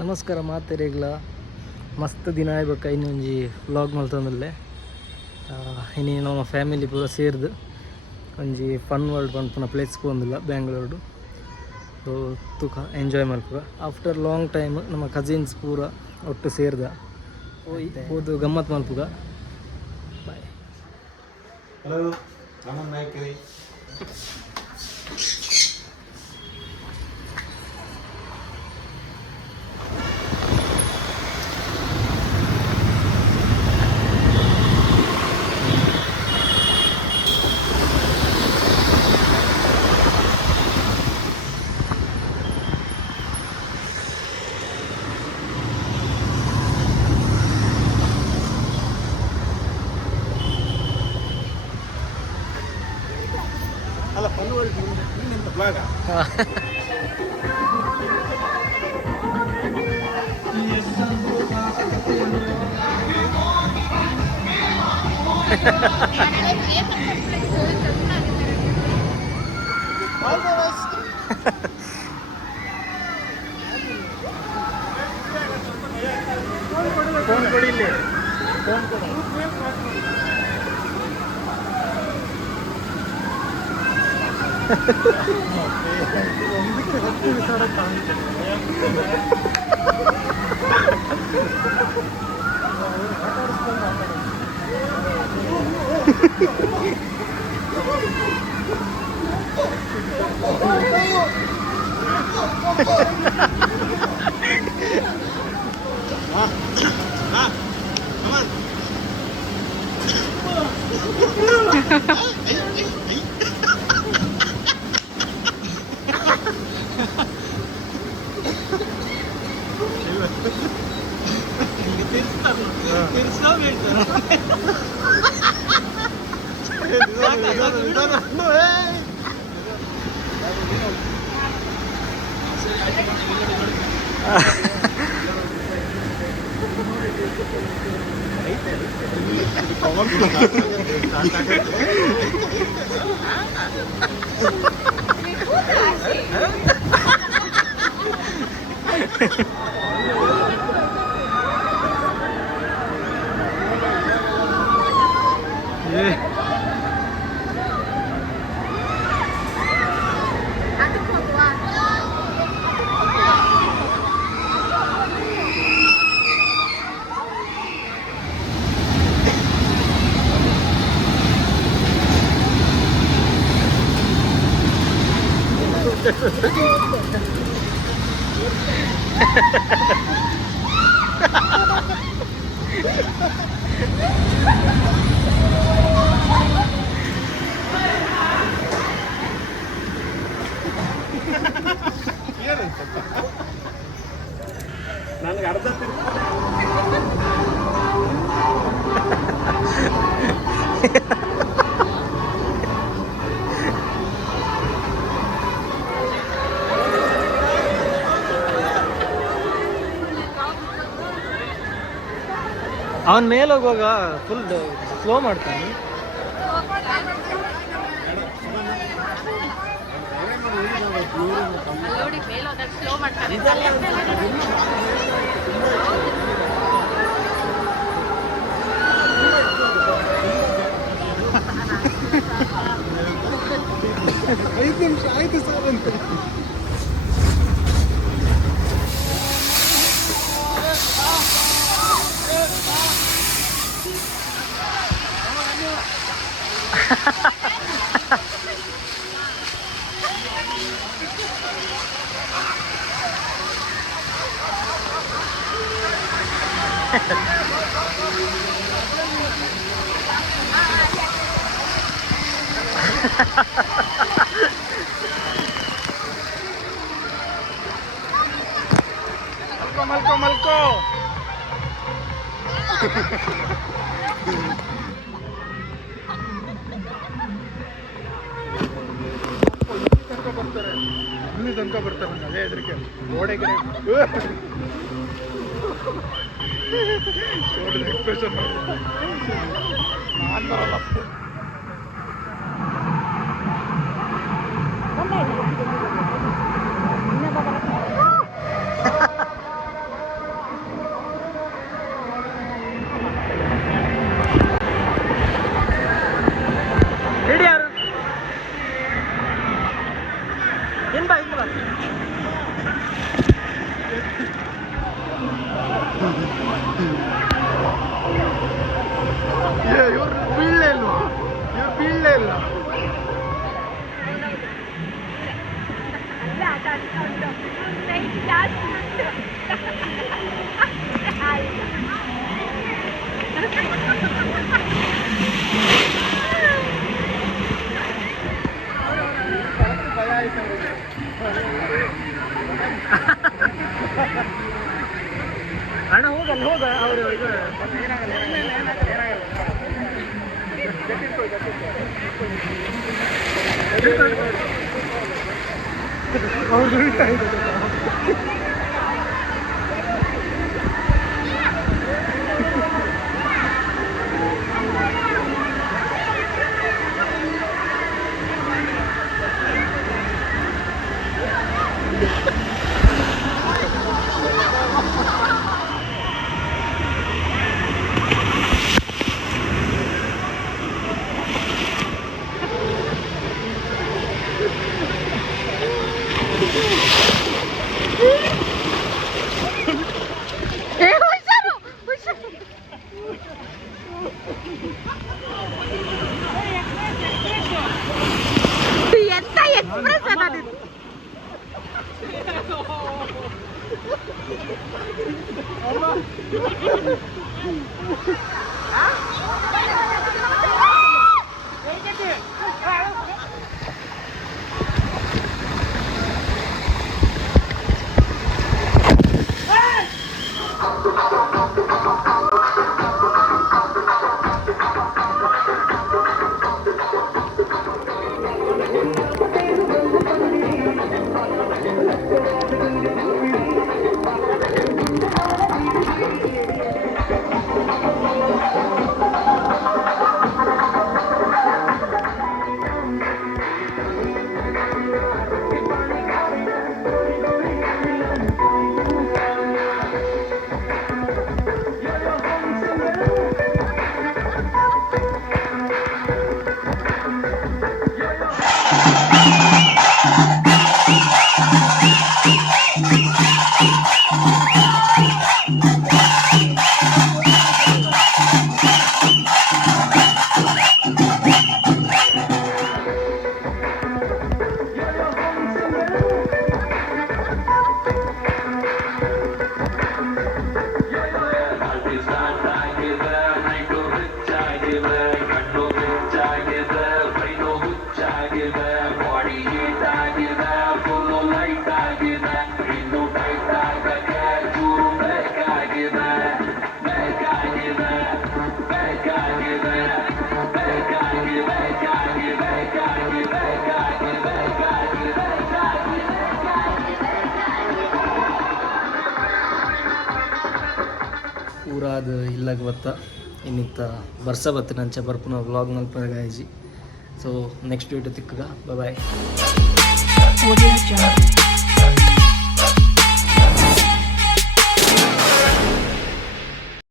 ನಮಸ್ಕಾರ ಮಾತೆರೆಗ್ಲ ಮಸ್ತ್ ದಿನ ಆಯ್ಬೇಕು ಇನ್ನೊಂಜಿ ವ್ಲಾಗ್ ಮಲ್ತಂದಲ್ಲೇ ಇನ್ನು ನಮ್ಮ ಫ್ಯಾಮಿಲಿ ಪೂರ ಸೇರ್ದು ಒಂಜಿ ಫನ್ ವರ್ಲ್ಡ್ ಪನ್ಪುನ ಪ್ಲೇಸ್ಗೆ ಬಂದಿಲ್ಲ ಬ್ಯಾಂಗ್ಳೂರು ಸೊ ತೂಕ ಎಂಜಾಯ್ ಮಲ್ಪುಗ ಆಫ್ಟರ್ ಲಾಂಗ್ ಟೈಮ್ ನಮ್ಮ ಕಸಿನ್ಸ್ ಪೂರ ಒಟ್ಟು ಸೇರ್ದ ಹೋದು ಗಮ್ಮತ್ ಮಲ್ಪುಗ ಬಾಯ್. ಹಲೋ ರಾಮನ್ ನಾಯ್ಕರಿ. ಅಲ್ಲ ಫನ್ ವರ್ಲ್ಡ್ ನೀನೆಂತ ಬ್ಲಾಗ ಫೋನ್ ಕೊಡಿ ಇಲ್ಲಿ ಫೋನ್ ಕೊಡಿ. ಒಂದಕ್ಕೆ 10 ಸಾವಿರ ಕಾಣ್ತದೆ. ನನಗೆ ಅರ್ಧ ಅವನ ಮೇಲೆ ಹೋಗುವಾಗ ಫುಲ್ ಸ್ಲೋ ಮಾಡ್ತಾನೆ. ಐದು ನಿಮಿಷ ಆಯ್ತು ಸರ್ ಅಂತ. ಮಲ್ಕೋ ಮಲ್ಕೋ ಅಲ್ಲಿ ತನಕ ಬರ್ತಾರೆ. ಅದೇ ಹೆದರಿಕೆ ಗೋಡೆಗೆ ಎಕ್ಸ್ಪ್ರೆಷನ್ ನಾನು ಬರಲ್ಲ. ಗೊತ್ತೇ ಇಲ್ಲ. ಅಣ್ಣ ಹೋಗಲ್ಲ ಹೋಗ ಅವರು ಇದು ಏನಾಗಲ್ಲ ಅವ್ರು ఎంత ఎక్స్ప్రెస్ అన్నది ಊರಾದ ಇಲ್ಲಾಗ ಬತ್ತ ಇನ್ನಿತ್ತ ಬರ್ಸ ಬತ್ತ ನಂಚ ಬರ್ಪುನ ವ್ಲಾಗ್ ಮಲ್ಪನಗಾಯಿಜಿ. ಸೊ ನೆಕ್ಸ್ಟ್ ವೀಡಿಯೋ ತಿಕ್ಕಗ ಬಾಯ್.